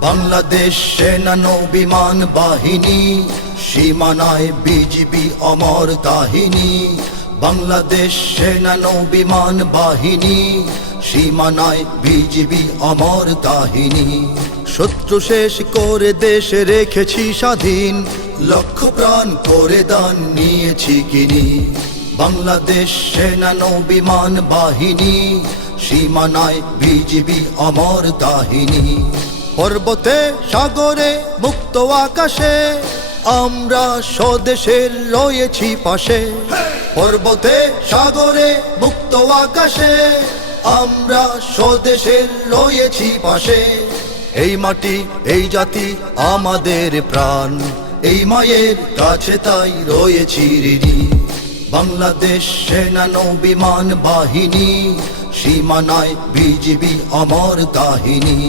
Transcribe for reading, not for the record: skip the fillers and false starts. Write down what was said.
বাংলাদেশ সেনা নৌ বিমান বাহিনী, সীমানায় বিজিবি অমর কাহিনী। বাংলাদেশ সেনা নৌ বিমান বাহিনী, সীমানায় বিজিবি অমর কাহিনী। শত্রু শেষ করে দেশে রেখেছি স্বাধীন, লক্ষ প্রাণ করে দান নিয়েছি কিনি। বাংলাদেশ সেনা নৌ বিমান বাহিনী, সীমানায় বিজিবি অমর কাহিনী। পর্বতে সাগরে মুক্ত আকাশে আমরা স্বদেশের রয়েছি পাশে। পর্বতে সাগরে মুক্ত আকাশে আমরা স্বদেশের রয়েছি পাশে। এই মাটি এই জাতি আমাদের প্রাণ, এই মায়ের কাছে তাই রয়েছি ঋণী। বাংলাদেশ সেনা নৌ বিমান বাহিনী, সীমানায় বিজিবি অমর কাহিনী।